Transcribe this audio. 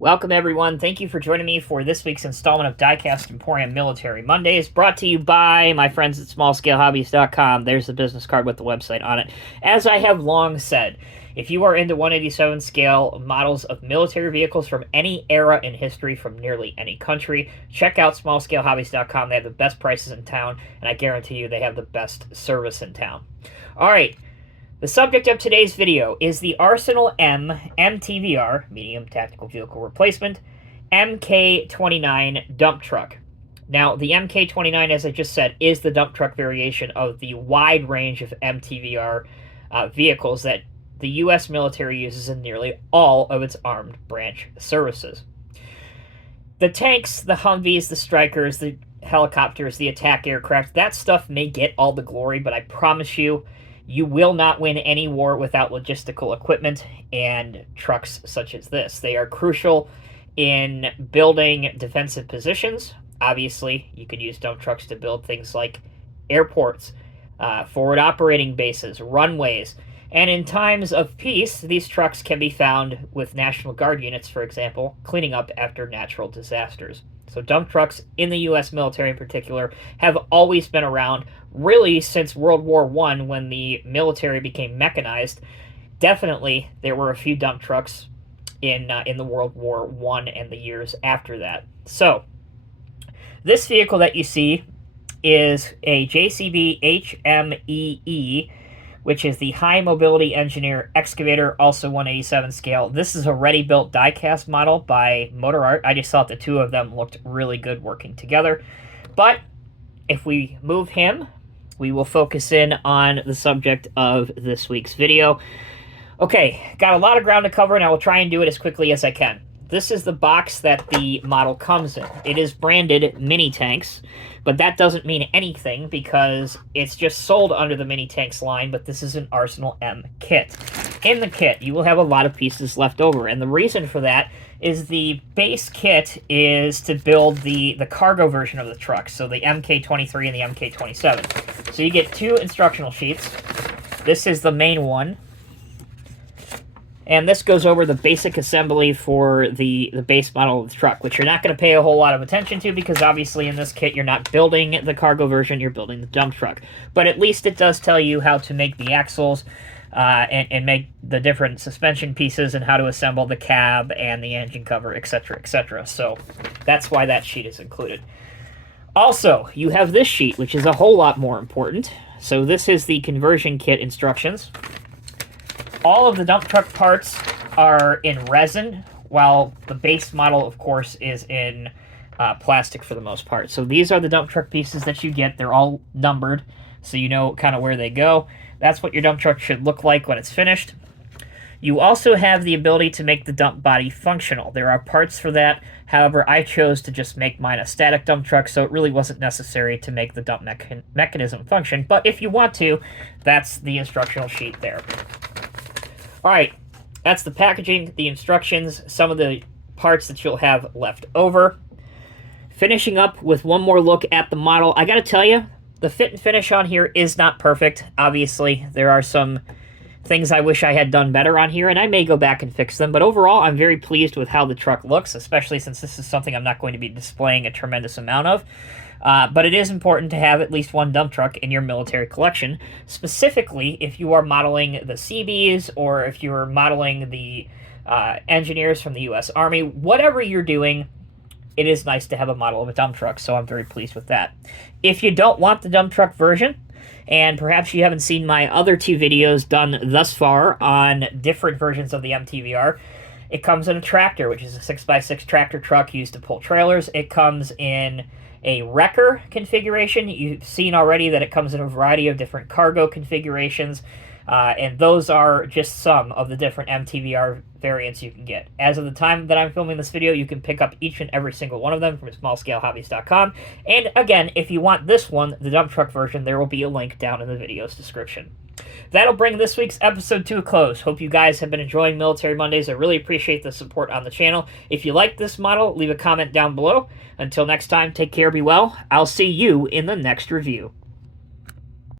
Welcome, everyone. Thank you for joining me for this week's installment of Diecast Emporium Military Mondays, brought to you by my friends at SmallScaleHobbies.com. There's the business card with the website on it. As I have long said, if you are into 187 scale models of military vehicles from any era in history from nearly any country, check out SmallScaleHobbies.com. They have the best prices in town, and I guarantee you they have the best service in town. All right. The subject of today's video is the ArsenalM MTVR, Medium Tactical Vehicle Replacement, MK29 dump truck. Now, the MK29, as I just said, is the dump truck variation of the wide range of MTVR vehicles that the U.S. military uses in nearly all of its armed branch services. The tanks, the Humvees, the Strykers, the helicopters, the attack aircraft, that stuff may get all the glory, but I promise you, you will not win any war without logistical equipment and trucks such as this. They are crucial in building defensive positions. Obviously, you could use dump trucks to build things like airports, forward operating bases, runways, and in times of peace, these trucks can be found with National Guard units, for example, cleaning up after natural disasters. So dump trucks in the U.S. military in particular have always been around, really since World War I, when the military became mechanized. Definitely, there were a few dump trucks in the World War I and the years after that. So, this vehicle that you see is a JCB HMEE, which is the High Mobility Engineer Excavator, also 187 scale. This is a ready-built die-cast model by Motor Art. I just thought the two of them looked really good working together. But if we move him, we will focus in on the subject of this week's video. Okay, got a lot of ground to cover, and I will try and do it as quickly as I can. This is the box that the model comes in. It is branded Mini Tanks, but that doesn't mean anything because it's just sold under the Mini Tanks line, but this is an ArsenalM kit. In the kit, you will have a lot of pieces left over, and the reason for that is the base kit is to build the cargo version of the truck, so the MK23 and the MK27. So you get two instructional sheets. This is the main one. And this goes over the basic assembly for the base model of the truck, which you're not going to pay a whole lot of attention to because obviously in this kit you're not building the cargo version, you're building the dump truck. But at least it does tell you how to make the axles and make the different suspension pieces and how to assemble the cab and the engine cover, etc., etc. So that's why that sheet is included. Also, you have this sheet, which is a whole lot more important. So this is the conversion kit instructions. All of the dump truck parts are in resin, while the base model, of course, is in plastic for the most part. So these are the dump truck pieces that you get. They're all numbered, so you know kind of where they go. That's what your dump truck should look like when it's finished. You also have the ability to make the dump body functional. There are parts for that. However, I chose to just make mine a static dump truck, so it really wasn't necessary to make the dump mechanism function. But if you want to, that's the instructional sheet there. All right, that's the packaging, the instructions, some of the parts that you'll have left over. Finishing up with one more look at the model. I gotta tell you, the fit and finish on here is not perfect. Obviously, there are some things I wish I had done better on here, and I may go back and fix them. But overall, I'm very pleased with how the truck looks, especially since this is something I'm not going to be displaying a tremendous amount of. But it is important to have at least one dump truck in your military collection, specifically if you are modeling the Seabees or if you're modeling the engineers from the U.S. Army. Whatever you're doing, it is nice to have a model of a dump truck, so I'm very pleased with that. If you don't want the dump truck version, and perhaps you haven't seen my other two videos done thus far on different versions of the MTVR, it comes in a tractor, which is a 6x6 tractor truck used to pull trailers. It comes in a wrecker configuration. You've seen already that it comes in a variety of different cargo configurations, and those are just some of the different MTVR variants you can get. As of the time that I'm filming this video, you can pick up each and every single one of them from SmallScaleHobbies.com. And again, if you want this one, the dump truck version, there will be a link down in the video's description. That'll bring this week's episode to a close. Hope you guys have been enjoying Military Mondays. I really appreciate the support on the channel. If you like this model, leave a comment down below. Until next time, take care, be well. I'll see you in the next review.